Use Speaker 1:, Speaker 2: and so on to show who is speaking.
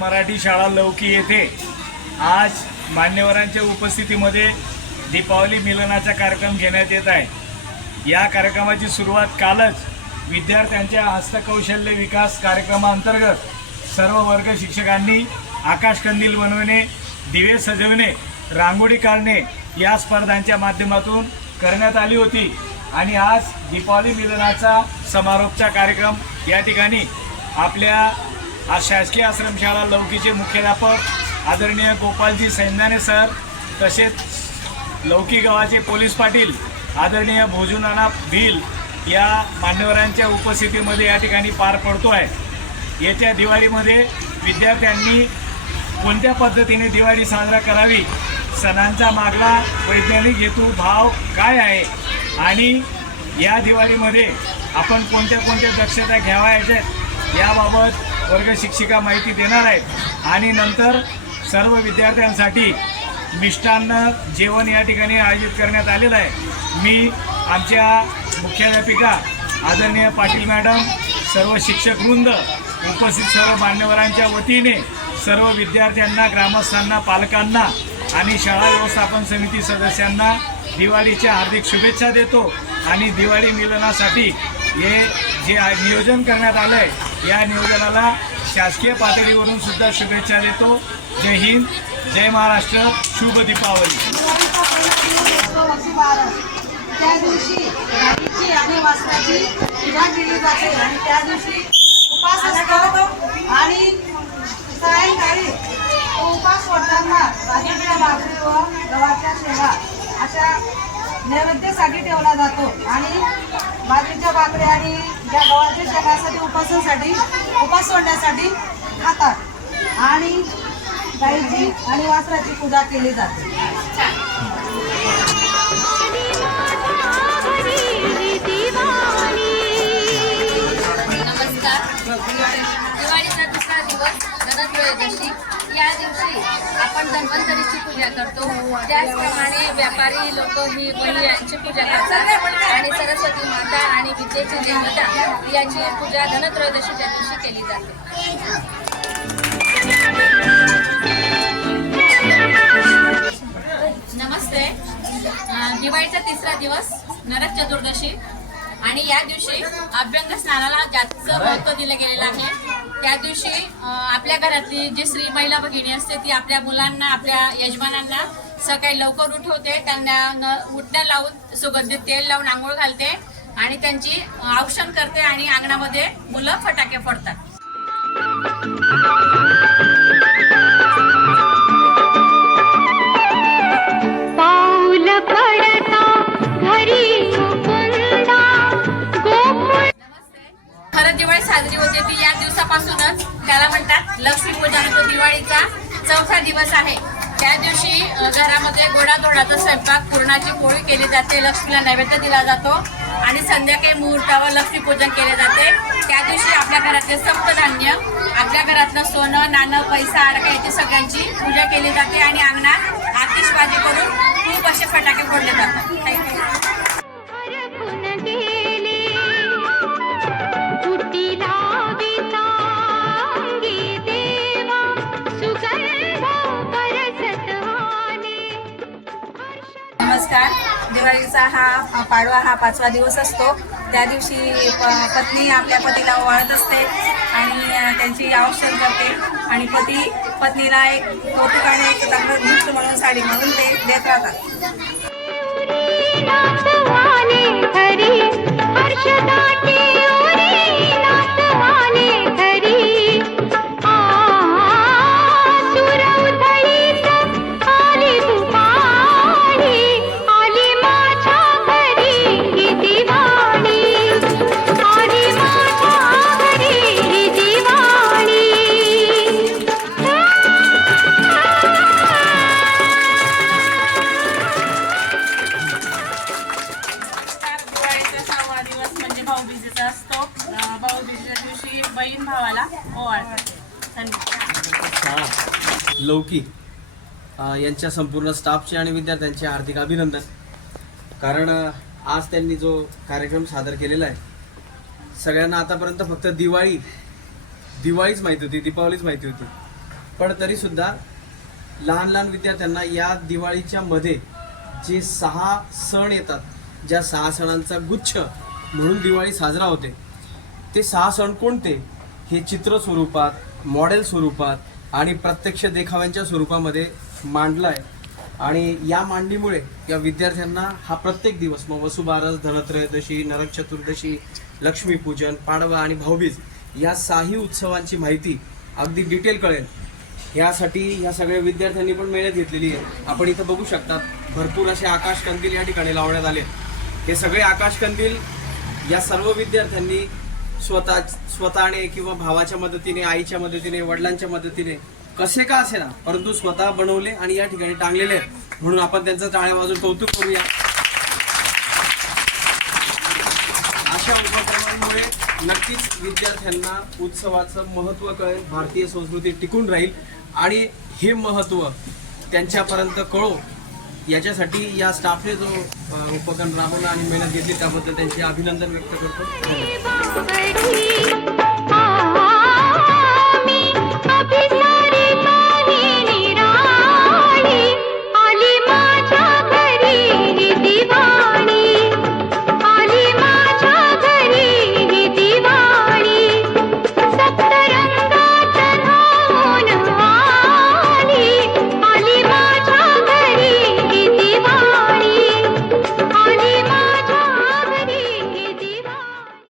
Speaker 1: मराठी शाळा लौकी येथे आज मान्यवरांच्या उपस्थितीमध्ये दीपावली मिलनाचा कार्यक्रम घेण्यात येत आहे. या कार्यक्रमाची सुरुवात कालच विद्यार्थ्यांच्या हस्तकौशल्य विकास कार्यक्रमाअंतर्गत सर्व वर्ग शिक्षकांनी आकाशकंदील बनवणे दिवे सजवणे रांगोळी काढणे या स्पर्धांच्या माध्यमातून करण्यात आली होती. आणि आज दीपावली मिलनाचा समारोपचा कार्यक्रम या ठिकाणी आपल्या आज शासकीय आश्रमशाळा लौकीचे मुख्याध्यापक आदरणीय गोपालजी सैंदाने सर तसेच लौकी गावाचे पोलीस पाटील आदरणीय भोजूनाना भिल या मान्यवरांच्या उपस्थितीमध्ये या ठिकाणी पार पडतो आहे येत्या दिवाळीमध्ये विद्यार्थ्यांनी कोणत्या पद्धतीने दिवाळी साजरा करावी? सणांचा मागला वैज्ञानिक हेतू भाव काय आहे? आणि या दिवाळीमध्ये आपण कोणत्या कोणत्या दक्षता घ्यावायच्या? याबाबत वर्ग शिक्षिका माहिती देणार आहेत. आणि नंतर सर्व विद्यार्थ्यांसाठी मिष्टान्न जेवण या ठिकाणी आयोजित करण्यात आलेलं आहे. मी आमच्या मुख्याध्यापिका आदरणीय पाटील मॅडम सर्व शिक्षक वृंद उपस्थित सर्व मान्यवरांच्या वतीने सर्व विद्यार्थ्यांना ग्रामस्थांना पालकांना आणि शाळा व्यवस्थापन समिती सदस्यांना दिवाळीच्या हार्दिक शुभेच्छा देतो. आणि दिवाळी मिलनासाठी हे जे नियोजन करण्यात आलं आहे या नियोजनाला शासकीय पातळीवरून सुद्धा शुभेच्छा देतो. जय हिंद जय महाराष्ट्र शुभ दीपावली.
Speaker 2: त्या दिवशी आणि वासनाची पूजा केली जाते आणि त्या दिवशी उपास असतो आणि सायंकाळी उपास सोडताना राजकीय भाकरी व गव्हाच्या शेवा अशा नैवेद्यासाठी ठेवला जातो. आणि बाजरीच्या भाकरी आणि ज्या गव्हाच्या शेणासाठी उपासासाठी उपास सोडण्यासाठी खातात. आणि गाईची आणि वासराची पूजा केली जाते.
Speaker 3: नमस्कार. दिवाळीचा दुसरा दिवस धनत्रयोदशी त्या दिवशी आपण धन्वंतरीची पूजा करतो. त्याचप्रमाणे व्यापारी लोक ही बळी यांची पूजा करतात. आणि सरस्वती माता आणि विद्येची देवता याची पूजा धनत्रयोदशीच्या दिवशी केली जाते. नमस्ते. दिवाळीचा तिसरा दिवस नरक चतुर्दशी. आणि या दिवशी अभ्यंग स्नानाला जास्त महत्त्व दिलं गेलेलं आहे. त्या दिवशी आपल्या घरातली जी स्त्री महिला भगिनी असते ती आपल्या मुलांना आपल्या यजमानांना सकाळी लवकर उठवते. त्यांना उठण्या लावून सुगंधित तेल लावून आंघोळ घालते आणि त्यांची औक्षण करते आणि अंगणामध्ये मुलं फटाके फोडतात. साजरी होते ती या दिवसापासूनच. त्याला म्हणतात लक्ष्मीपूजन तो म्हणजे दिवाळीचा चौथा दिवस आहे. त्या दिवशी घरामध्ये गोडाधोडाचा स्वयंपाक पुरणाची पोळी केली जाते लक्ष्मीला नैवेद्य दिला जातो आणि संध्याकाळी मुहूर्तावर लक्ष्मीपूजन केले जाते. त्या दिवशी आपल्या घरातले सप्तधान्य आपल्या घरातलं सोनं नाणं पैसा अडका याची सगळ्यांची पूजा केली जाते आणि अंगणात आतिषबाजी करून खूप असे फटाके फोडले जातात. थँक्यू
Speaker 2: नमस्कार. दिवाळीचा हा पाडवा हा पाचवा दिवस असतो. त्या दिवशी प- पत्नी आपल्या पतीला ओवाळत असते आणि त्यांची औषध करते. आणि पती पत्नीला एक कौतुक आणि एक चांगलं गिफ्ट म्हणून साडी म्हणून ते देत राहतात.
Speaker 4: चौकी यांच्या संपूर्ण स्टाफचे आणि विद्यार्थ्यांचे हार्दिक अभिनंदन. कारण आज त्यांनी जो कार्यक्रम सादर केलेला आहे सगळ्यांना आतापर्यंत फक्त दिवाळी दिवाळीच माहिती होती दीपावलीच माहिती होती. पण तरीसुद्धा लहान लहान विद्यार्थ्यांना या दिवाळीच्या मध्ये जे सहा सण येतात ज्या सहा सणांचा गुच्छ म्हणून दिवाळी साजरा होते ते सहा सण कोणते? हे चित्र स्वरूपात मॉडेल स्वरूपात आणि प्रत्यक्ष देखाव्यांच्या स्वरूपामध्ये मांडला आहे आणि या मांडणीमुळे या विद्यार्थ्यांना हा प्रत्येक दिवस मग वसुबारस धनत्रयोदशी नरक चतुर्दशी लक्ष्मीपूजन पाडवा आणि भाऊबीज या साही उत्सवांची माहिती अगदी डिटेल कळेल. यासाठी या सगळ्या विद्यार्थ्यांनी पण मेहनत घेतलेली आहे. आपण इथं बघू शकतात भरपूर असे आकाश कंदील या ठिकाणी लावण्यात आले. हे सगळे आकाश कंदील या सर्व विद्यार्थ्यांनी स्वतः स्वतःने किंवा भावाच्या मदतीने आईच्या मदतीने वडिलांच्या मदतीने कसे का असे ना परंतु स्वतः बनवले आणि या ठिकाणी टांगलेले म्हणून आपण त्यांचं टाळ्या वाजून कौतुक करूया. अशा उपक्रमांमुळे नक्कीच विद्यार्थ्यांना उत्सवाचं महत्त्व कळेल भारतीय संस्कृती टिकून राहील. आणि हे महत्त्व त्यांच्यापर्यंत कळो याच्यासाठी या स्टाफने जो उपक्रम राबवला आणि मेहनत घेतली त्याबद्दल त्यांचे अभिनंदन व्यक्त करतो.